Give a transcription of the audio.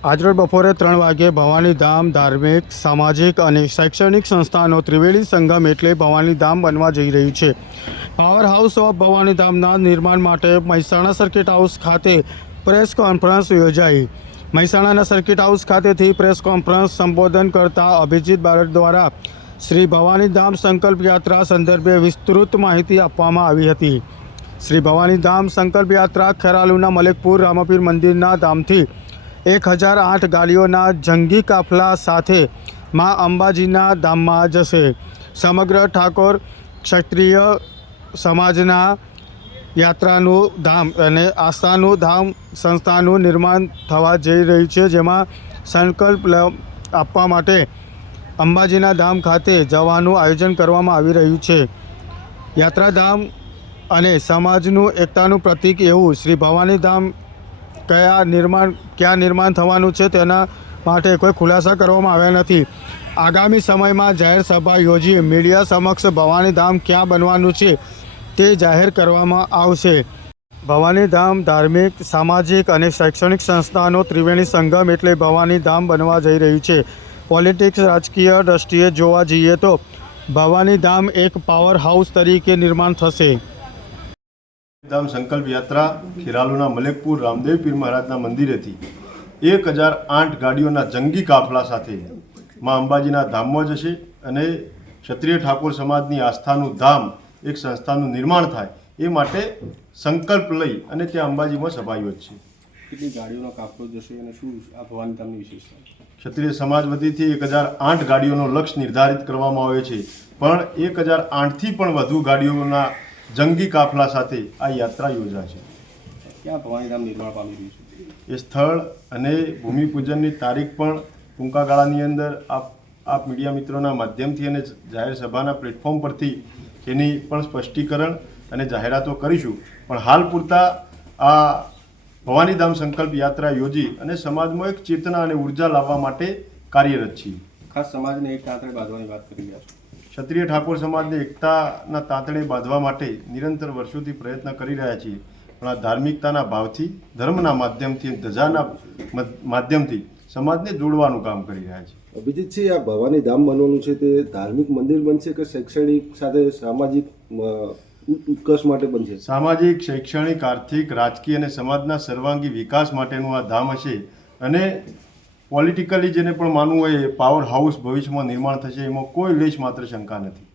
આજરોજ બપોરે ત્રણ વાગ્યે ભવાની ધામ ધાર્મિક, સામાજિક અને શૈક્ષણિક સંસ્થાનો ત્રિવેણી સંગમ એટલે ભવાની ધામ બનવા જઈ રહ્યું છે. પાવર હાઉસ ઓફ ભવાની ધામના નિર્માણ માટે મહેસાણા સર્કિટ હાઉસ ખાતે પ્રેસ કોન્ફરન્સ યોજાઈ. મહેસાણાના સર્કિટ હાઉસ ખાતેથી પ્રેસ કોન્ફરન્સ સંબોધન કરતા અભિજીત બારડ દ્વારા શ્રી ભવાની ધામ સંકલ્પ યાત્રા સંદર્ભે વિસ્તૃત માહિતી આપવામાં આવી હતી. શ્રી ભવાની ધામ સંકલ્પ યાત્રા ખેરાલુના મલેકપુર રામપીર મંદિરના ધામથી એક હજાર આઠ ગાડીઓના જંગી કાફલા સાથે મા અંબાજીના ધામમાં જશે સમગ્ર ઠાકોર ક્ષત્રિય સમાજના યાત્રાનું ધામ અને આસ્થાનું ધામ સંસ્થાનું નિર્માણ થવા જઈ રહ્યું છે, જેમાં સંકલ્પ આપવા માટે અંબાજીના ધામ ખાતે જવાનું આયોજન કરવામાં આવી રહ્યું છે. યાત્રાધામ અને સમાજનું એકતાનું પ્રતીક એવું શ્રી ભવાની ધામ કયા નિર્માણ, ક્યાં નિર્માણ થવાનું છે તેના માટે કોઈ ખુલાસા કરવામાં આવ્યા નથી. આગામી સમયમાં જાહેર સભા યોજી મીડિયા સમક્ષ ભવાની ધામ ક્યાં બનવાનું છે તે જાહેર કરવામાં આવશે. ભવાની ધામ ધાર્મિક, સામાજિક અને શૈક્ષણિક સંસ્થાનો ત્રિવેણી સંગમ એટલે ભવાની ધામ બનવા જઈ રહ્યું છે. પોલિટિક્સ રાજકીય દ્રષ્ટિએ જોવા જઈએ તો ભવાની ધામ એક પાવર હાઉસ તરીકે નિર્માણ થશે. ધામ સંકલ્પ યાત્રા ખેરાલુના મલેકપુર રામદેવ પીર મહારાજના મંદિરેથી એક હજાર આઠ ગાડીઓના જંગી કાફલા સાથે મા અંબાજીના ધામમાં જશે અને ક્ષત્રિય ઠાકોર સમાજની આસ્થાનું ધામ એક સંસ્થાનું નિર્માણ થાય એ માટે સંકલ્પ લઈ અને ત્યાં અંબાજીમાં સભા યોજશે. કેટલી ગાડીઓનો કાફલો જશે અને શું આ ભવાની વિશેષતા? ક્ષત્રિય સમાજ વતીથી એક હજાર આઠ ગાડીઓનો લક્ષ્ય નિર્ધારિત કરવામાં આવ્યો છે. પણ એક હજાર આઠથી પણ વધુ ગાડીઓના જંગી કાફલા સાથે આ યાત્રા યોજાશે. ક્યાં ભવાનીધામ નિર્માણ પામી રહ્યું છે? એ સ્થળ અને ભૂમિપૂજનની તારીખ પણ ટૂંકા ગાળાની અંદર આપ આપ મીડિયા મિત્રોના માધ્યમથી અને જાહેર સભાના પ્લેટફોર્મ પરથી એની પણ સ્પષ્ટીકરણ અને જાહેરાતો કરીશું. પણ હાલ પૂરતા આ ભવાનીધામ સંકલ્પ યાત્રા યોજી અને સમાજમાં એક ચેતના અને ઊર્જા લાવવા માટે કાર્યરત છીએ. ખાસ સમાજને એક કાંતરે બાંધવાની વાત કરી રહ્યા છો. ક્ષત્રિય ઠાકોર સમાજને એકતાના તાતણે બાંધવા માટે નિરંતર વર્ષોથી પ્રયત્ન કરી રહ્યા છીએ. પણ આ ધાર્મિકતાના ભાવથી ધર્મના માધ્યમથી ધજાના માધ્યમથી સમાજને જોડવાનું કામ કરી રહ્યા છે. અભિજીતસિંહ આ ભવાની ધામ બનવાનું છે તે ધાર્મિક મંદિર બનશે કે શૈક્ષણિક સાથે સામાજિક ઉત્કર્ષ માટે બનશે? સામાજિક શૈક્ષણિક આર્થિક રાજકીય અને સમાજના સર્વાંગી વિકાસ માટેનું આ ધામ હશે અને પોલિટિકલી જેને પણ માનવું હોય પાવર હાઉસ ભવિષ્યમાં નિર્માણ થશે, એમાં કોઈ લેશ માત્ર શંકા નથી.